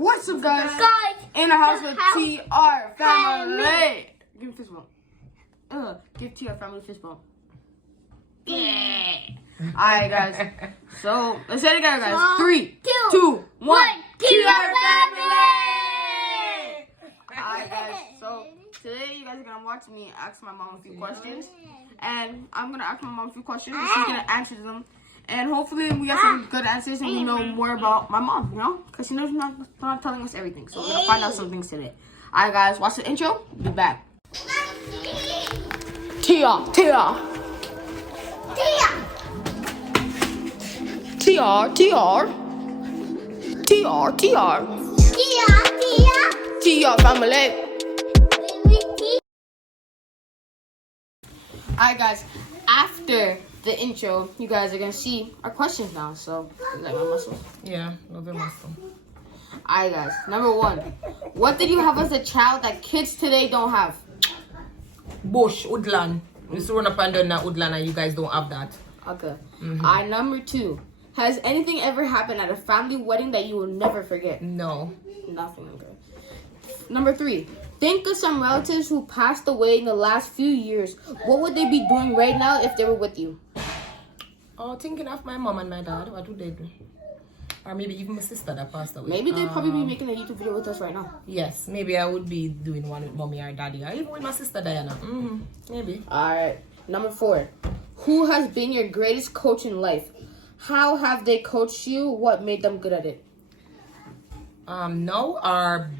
What's up, guys? In the house with TR family. Give me fist bump. Give TR family fist bump. Yeah. Alright, guys. So let's say it together, guys. 3, 2, 1. TR family. Alright, guys. So today you guys are gonna watch me ask my mom a few questions, and I'm gonna ask my mom a few questions, and she's gonna answer them. And hopefully we get some good answers and we know more about my mom, you know? Because she knows not telling us everything. So we're going to find out some things today. Alright, guys. Watch the intro. Be back. Tia. Tia. Family. Alright, guys. After the intro, you guys are gonna see our questions now. So, you like my muscles? Yeah, love your muscle. Alright, guys. Number 1, what did you have as a child that kids today don't have? Bush, woodland. We used to run up and down that woodland, and you guys don't have that. Okay. Alright, number 2, has anything ever happened at a family wedding that you will never forget? No. Nothing. Okay. Number 3, think of some relatives who passed away in the last few years. What would they be doing right now if they were with you? Oh, thinking of my mom and my dad. What would they do? Or maybe even my sister that passed away. Maybe they'd probably be making a YouTube video with us right now. Yes, maybe I would be doing one with mommy or daddy, or even with my sister Diana. Maybe. Alright. Number 4, who has been your greatest coach in life? How have they coached you? What made them good at it? Now or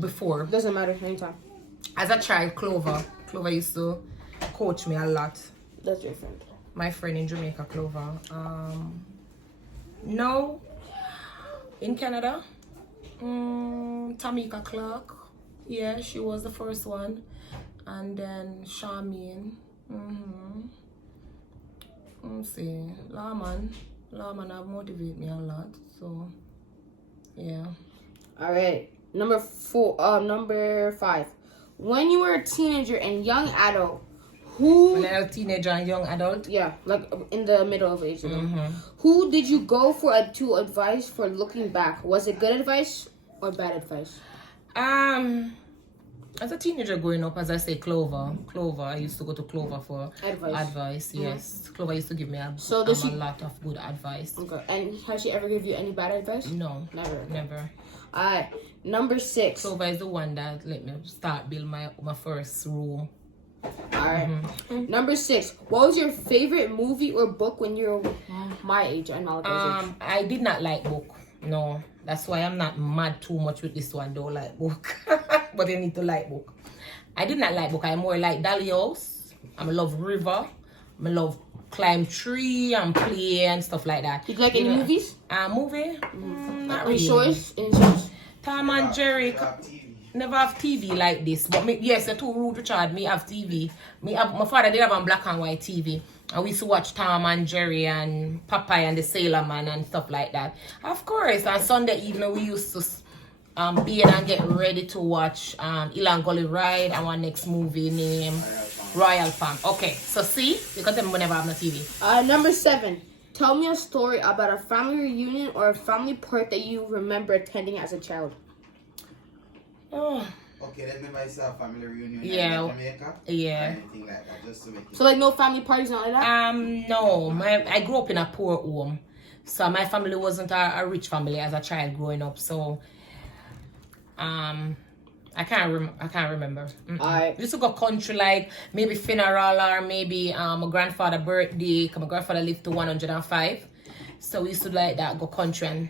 before. Doesn't matter, anytime. As a child, Clover used to coach me a lot. That's your friend. My friend in Jamaica, Clover. No, in Canada, Tamika Clark. Yeah, she was the first one. And then Charmaine. Let's see. Lawman have motivated me a lot. So, yeah. Alright. Number 5. When you were a teenager and young adult, When I was a teenager and young adult. yeah, like in the middle of age, you know, who did you go for to advice for looking back? Was it good advice or bad advice? As a teenager growing up, as I say, Clover, I used to go to Clover for advice. Yes, Clover used to give me a lot of good advice. Okay, and has she ever give you any bad advice? No, Never. Alright, number 6. Clover is the one that let me start build my first room. Alright. Number 6. What was your favorite movie or book when you were my age and Malachi's age? I did not like book. No. That's why I'm not mad too much with this one. Don't like book. But you need to like book. I did not like book. I more like Dolly House. I love river. I love climb tree and play and stuff like that. Did you like any movies? Movie? Not really. Any shows? Tom and Jerry. Never have TV like this, but yes, the two rude Richard. Me have TV. My father did have a black and white TV, and we used to watch Tom and Jerry and Popeye and the Sailor Man and stuff like that. Of course, on Sunday evening we used to bathe and get ready to watch Ilan Gully Ride and our next movie named Royal Farm. Okay, so see, you can tell me whenever I have no TV. Number 7. Tell me a story about a family reunion or a family party that you remember attending as a child. Oh. Okay, let me myself family reunion in Jamaica. Yeah. Anything like that, just to make it. So like no family parties, not like that? No. I grew up in a poor home. So my family wasn't a rich family as a child growing up. So I can't remember. Alright. We used to go country like maybe funeral or maybe my grandfather's birthday, because my grandfather lived to 105. So we used to like that, go country and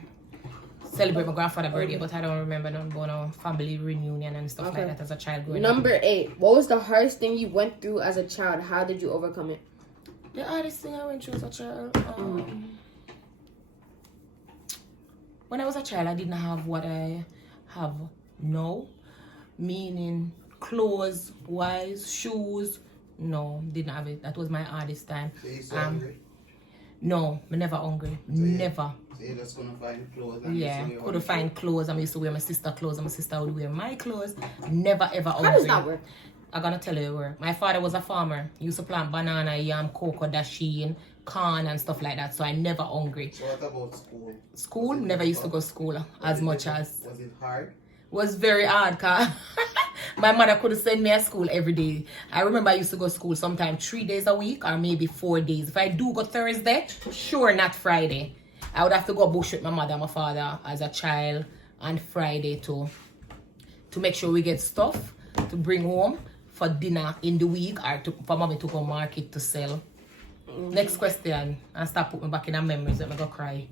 celebrate my grandfather's birthday, but I don't remember none about no family reunion and stuff like that as a child growing up. Number 8. What was the hardest thing you went through as a child? How did you overcome it? The hardest thing I went through as a child, when I was a child, I didn't have what I have now, meaning clothes wise, shoes. No, didn't have it. That was my hardest time. So you hungry? No, I'm never hungry. Never. So you're just gonna find clothes? And couldn't find clothes. I used to wear my sister's clothes and my sister would wear my clothes. Never ever hungry. How does that work? I'm gonna tell you where. My father was a farmer. He used to plant banana, yam, cocoa, dasheen, corn and stuff like that, so I never hungry. So what about school? School, never used to go school as much as. Was it hard? Was very hard, cause my mother couldn't send me to school every day. I remember I used to go to school sometimes 3 days a week or maybe 4 days. If I do go Thursday, sure, not Friday. I would have to go bush with my mother and my father as a child on Friday to make sure we get stuff to bring home for dinner in the week or for mommy to go market to sell. Next question, and stop putting me back in the memories. Let me go cry.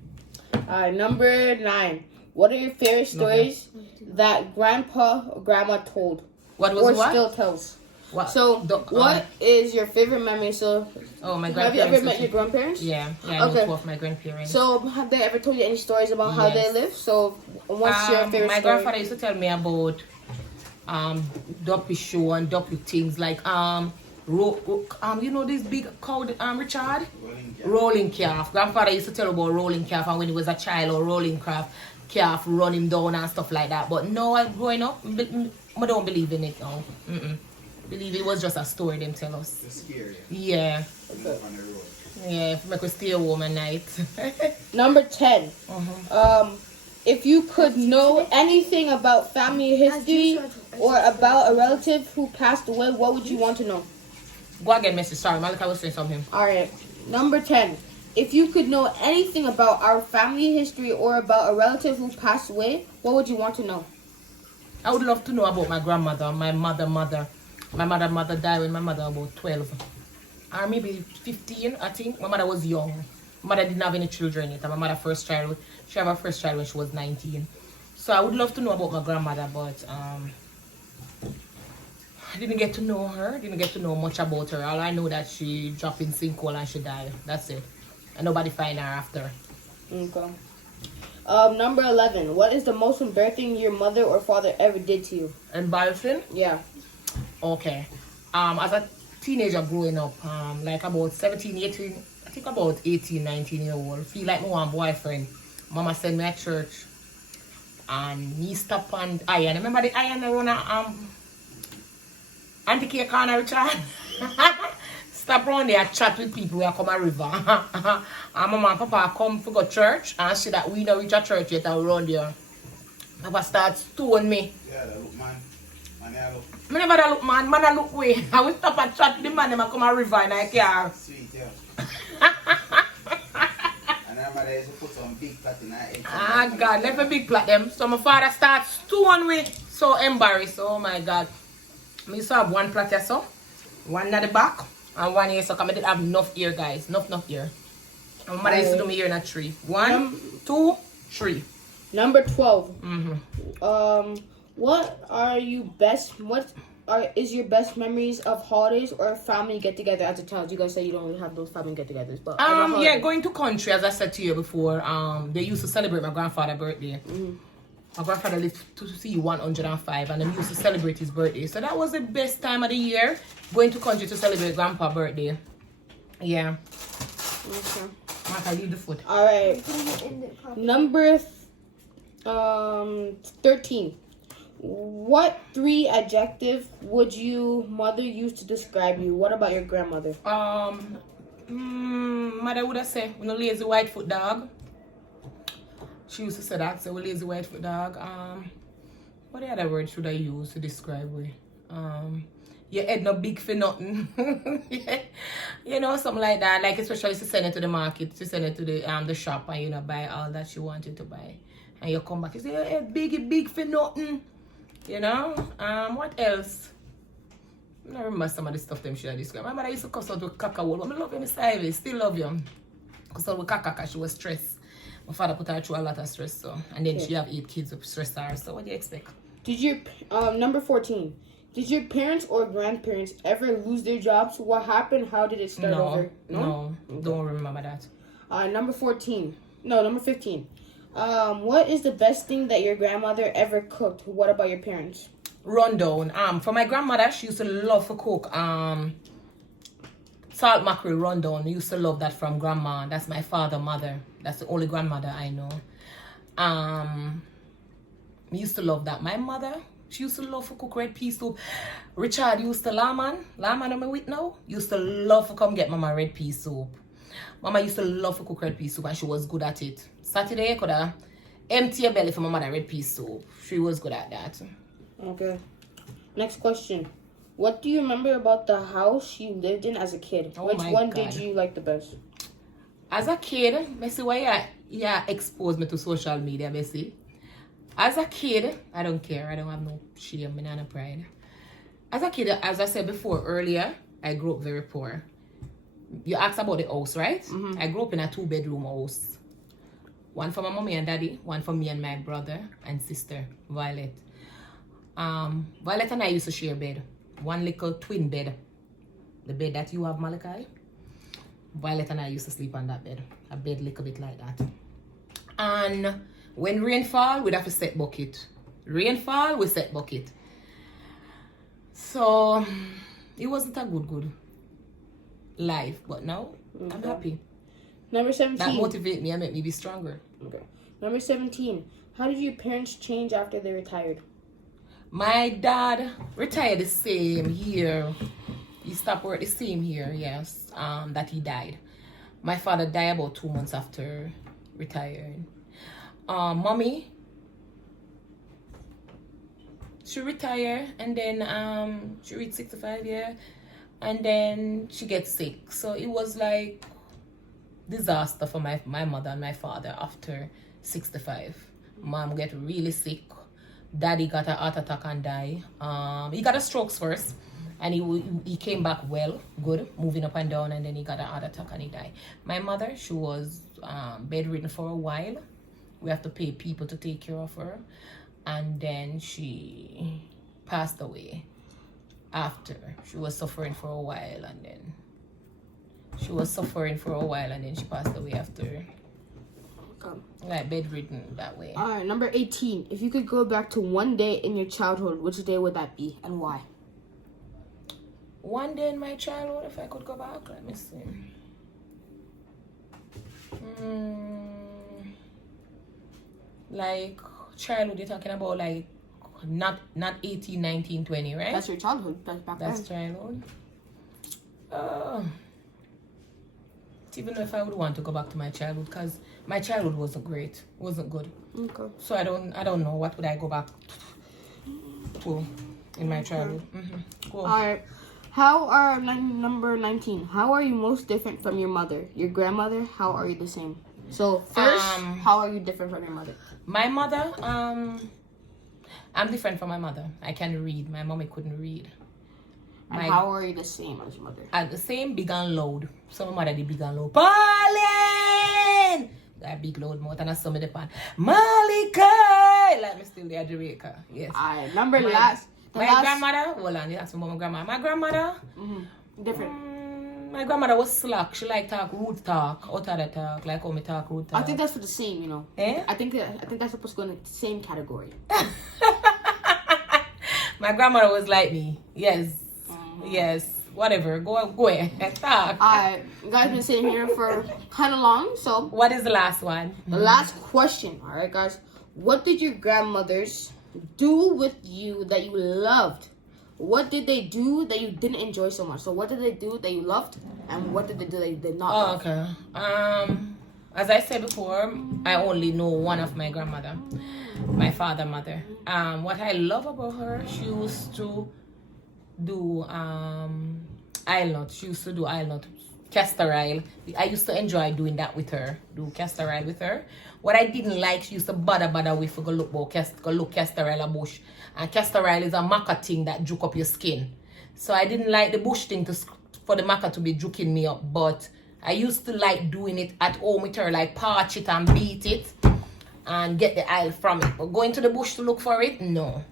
Alright, number 9. What are your favorite stories that grandpa or grandma told? What was or what? still tells? What? So, what is your favorite memory? So, my have you ever met your grandparents? Yeah, I know Okay. 2 of my grandparents. So, have they ever told you any stories about how they Yes. you live? So, what's your favorite my story? grandfather used to tell me about duppy show and duppy things like you know this big cow Richard? Rolling calf. Grandfather used to tell about rolling calf and when he was a child or rolling calf run him down and stuff like that. But no, growing up, I don't believe in it now. Believe it was just a story them tell us. It's scary. Yeah. On the road. Yeah, if I could stay home at night. Number 10. If you could know anything about family history or about a relative who passed away, what would you want to know? Go again, Mrs. Sorry, Malika was saying something. Alright. Number 10. If you could know anything about our family history or about a relative who passed away, what would you want to know? I would love to know about my grandmother, my mother. My mother died when my mother was about 12. Or maybe 15, I think. My mother was young. My mother didn't have any children yet. And my mother she had her first child when she was 19. So I would love to know about my grandmother, but I didn't get to know her. Didn't get to know much about her. All I know that she dropped in sinkhole and she died. That's it. And nobody find her after. Okay. Number 11. What is the most embarrassing thing your mother or father ever did to you? Embarrassing? Yeah. Okay. As a teenager growing up, like about 17, 18, I think about 18, 19 year old, feel like my one boyfriend. Mama sent me at church and he stopped on iron. Remember the iron around Auntie Corner, Richard? Stop around there and chat with people who come a river. And mama and papa come to go church and see that we don't reach a church yet and around there. Papa starts stone me. Yeah, that look, man. Man, I look I never da look man I look way. I will stop and chat with the man and come a river in a car. sweet, yeah. And then my dad used to put some big fat in her head. Ah God, let me big plot them. So my father starts stone me. So embarrassed. Oh my God. I used to have one plot here so. One at the back and one here so come I did have enough ear guys. Enough ear. And my mother used to do me ear in a tree. 1, 2, 3. Number 12. What is your best memories of holidays or family get together as a child? You guys say you don't really have those family get togethers, but Yeah, going to country as I said to you before. They used to celebrate my grandfather's birthday. My grandfather lived to see 105 and they used to celebrate his birthday. So that was the best time of the year, going to country to celebrate grandpa's birthday. Yeah. Okay. Martha, leave the food. All right. Number 13. What 3 adjectives would your mother use to describe you? What about your grandmother? Mother would have said, "We no lazy whitefoot dog." She used to say that, so we lazy whitefoot dog. What the other word should I use to describe we? Your head no big for nothing. Yeah. You know, something like that. Like especially to send it to the market, to send it to the shop and you know buy all that she wanted to buy. And you come back, you say your head big for nothing. You know? What else? I don't remember some of the stuff them she had described. My mother used to cuss out with caca, but I love you, Miss Ivy. Still love you. Cuss out with caca because she was stressed. My father put her through a lot of stress, so and then she have 8 kids with stress her. So what do you expect? Did your number 14? Did your parents or grandparents ever lose their jobs? What happened? How did it start over? No, don't remember that. Number 14. No, number 15. What is the best thing that your grandmother ever cooked? What about your parents? Rundown. For my grandmother, she used to love to cook salt mackerel rundown. I used to love that from grandma. That's my father, mother. That's the only grandmother I know. I used to love that. My mother, she used to love to cook red pea soup. Richard used to Lawman on my with now. Used to love to come get mama red pea soup. Mama used to love to cook red pea soup and she was good at it. Saturday, I could have empty your belly for my mother red pea soup. She was good at that. Okay. Next question. What do you remember about the house you lived in as a kid? Oh Which my one God. did you like the best? As a kid, I see why you exposed me to social media, Bessie. As a kid, I don't care. I don't have no shame, I no pride. As a kid, as I said before earlier, I grew up very poor. You asked about the house, right? I grew up in a 2-bedroom house. One for my mommy and daddy, one for me and my brother and sister, Violet. Violet and I used to share bed. One little twin bed. The bed that you have, Malachi. Violet and I used to sleep on that bed. A bed little bit like that. And when rain fall, we'd have to set bucket. Rain fall, we set bucket. So it wasn't a good life. But now I'm happy. Number 17. That motivate me and make me be stronger. Okay. Number 17. How did your parents change after they retired? My dad retired the same year. He stopped work the same year, yes, that he died. My father died about 2 months after retiring. Mommy, she retired and then she reached 65 years and then she gets sick. So it was like disaster for my mother and my father after 65. Mom get really sick. Daddy got a heart attack and died. He got a stroke first, and he came back well, good, moving up and down, and then he got a heart attack and he died. My mother, she was bedridden for a while. We have to pay people to take care of her, and then she passed away after. She was suffering for a while, and then she passed away after. Like bedridden that way. Alright, number 18. If you could go back to one day in your childhood, which day would that be and why? One day in my childhood, if I could go back, let me see. Like childhood, you're talking about like not 18, 19, 20, right? That's your childhood. That's back That's then. childhood. Even though if I would want to go back to my childhood, because my childhood wasn't great, wasn't good. Okay. So I don't know what would I go back to in my childhood. Cool. Alright. Number 19. How are you most different from your mother? Your grandmother? How are you the same? So first, how are you different from your mother? My mother, I'm different from my mother. I can read. My mommy couldn't read. And how are you the same as your mother? At the same, big and loud. So my mother did big and loud. Pauline! That big loud mouth and I saw me the pan. Malika! Like me still there, Jamaica. Yes. Alright, number My last. grandmother, hold on, you ask me about my grandma. My grandmother, Different. my grandmother was slack. She like talk rude talk, out of the talk, like how me talk rude talk. I think that's for the same, you know. Eh? I think that's supposed to go in the same category. My grandmother was like me. Yes. Yes. Whatever. Go ahead. Talk. Alright, you guys been sitting here for kind of long, so What is the last one? the last question. Alright, guys. What did your grandmothers do with you that you loved? What did they do that you didn't enjoy so much? So what did they do that you loved, and what did they do that you did not Oh, love? okay. As I said before, I only know one of my grandmother, my mother. What I love about her, she used to do Isle She used to do Isle castor oil. I used to enjoy doing that with her. Do castor oil with her. What I didn't like, she used to bother with for go look castor oil a bush. And castor oil is a maca thing that juke up your skin. So I didn't like the bush thing for the maca to be juking me up. But I used to like doing it at home with her, like parch it and beat it and get the oil from it. But going to the bush to look for it, no.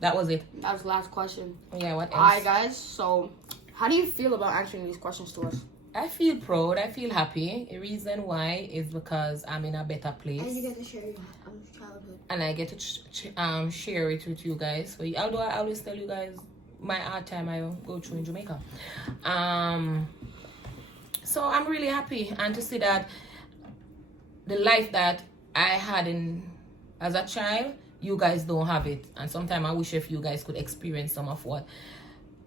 That was it. That was the last question. Yeah, what else? Alright, guys. So, how do you feel about answering these questions to us? I feel proud. I feel happy. The reason why is because I'm in a better place. And you get to share your childhood. And I get to share it with you guys. So, although I always tell you guys my hard time I go through in Jamaica. So I'm really happy and to see that the life that I had as a child, you guys don't have it. And sometimes I wish if you guys could experience some of what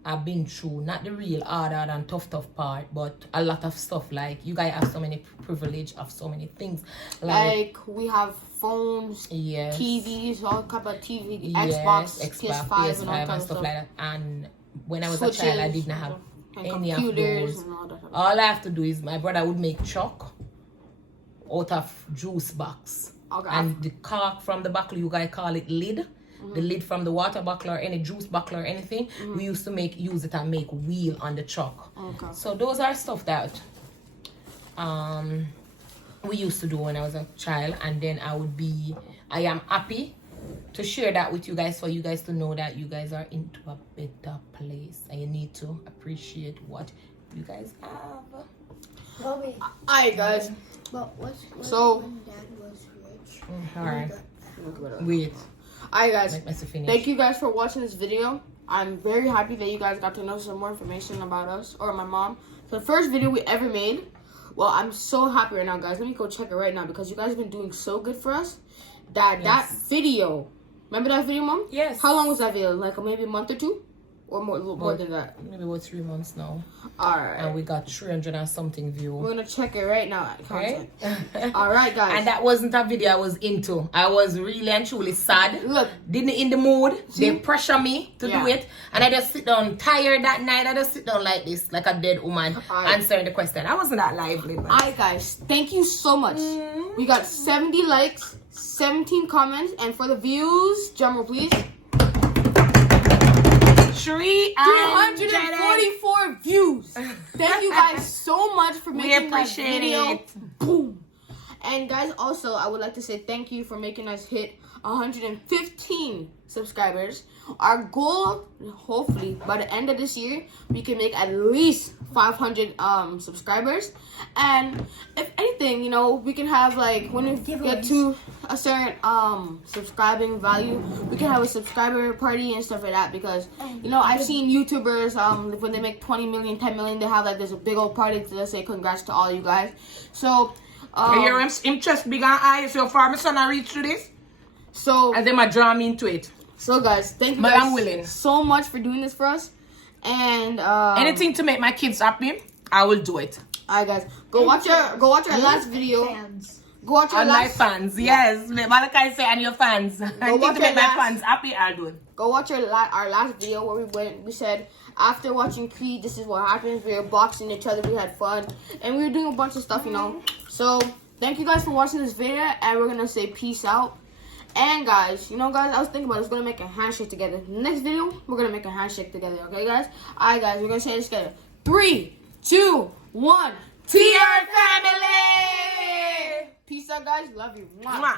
I've been through, not the real hard and tough part, but a lot of stuff. Like, you guys have so many privilege of so many things. Like we have phones, yes, TVs, all type of TV, yes, Xbox, PS5 and all and kind of stuff like that. And when I was Switches, a child, I didn't have and any of computers those. and all that. All I have to do is my brother would make chalk out of juice box. Okay. And the cork from the bottle, you guys call it lid. The lid from the water bottle or any juice bottle or anything, we used to use it and make wheel on the chalk. Okay. So those are stuff that we used to do when I was a child, and then I am happy to share that with you guys, for you guys to know that you guys are into a better place and you need to appreciate what you guys have. Alright, guys. But So- when Dad was rich? Alright, wait, Alright, guys. let me finish. Thank you guys for watching this video. I'm very happy that you guys got to know some more information about us or my mom. The first video we ever made. Well, I'm so happy right now, guys. Let me go check it right now because you guys have been doing so good for us. That video. Remember that video, Mom? Yes. How long was that video? Like maybe a month or two? Or more than that? Maybe about 3 months now. Alright. And we got 300 and something views. We're going to check it right now. Right? Alright, guys. And that wasn't a video I was into. I was really and truly sad. Look. Didn't in the mood. See? They pressure me to do it. And I just sit down tired that night. I just sit down like this, like a dead woman, answering the question. I wasn't that lively. But... Alright, guys. Thank you so much. We got 70 likes, 17 comments, and for the views, drumroll please. 344 views. Thank you guys so much for making that video. It. Boom. And guys, also, I would like to say thank you for making us hit 115 subscribers. Our goal, hopefully, by the end of this year, we can make at least 500 subscribers. And if anything, you know, we can have like when we get to a certain subscribing value, we can have a subscriber party and stuff like that. Because you know, I've seen YouTubers when they make 20 million, 10 million, they have like this big old party to say congrats to all you guys. So your interest big and high, so far my son I reach to this. So and then I draw me into it. So guys, thank you But guys I'm willing. so much for doing this for us. And anything to make my kids happy, I will do it. Alright guys, go watch our last video. Fans. Go watch our And my last fans, yes. Malachi say and your fans. Anything watch to make your my last- fans happy, I'll do it. Go watch our last video where we said after watching Creed, this is what happens. We were boxing each other, we had fun, and we were doing a bunch of stuff, you know. So thank you guys for watching this video, and we're gonna say peace out. And guys, you know, guys, I was thinking about us gonna make a handshake together. Next video, we're gonna make a handshake together. Okay, guys. Alright, guys, we're gonna say this together. 3, 2, 1. TR family. Peace out, guys. Love you. Mwah. Mwah.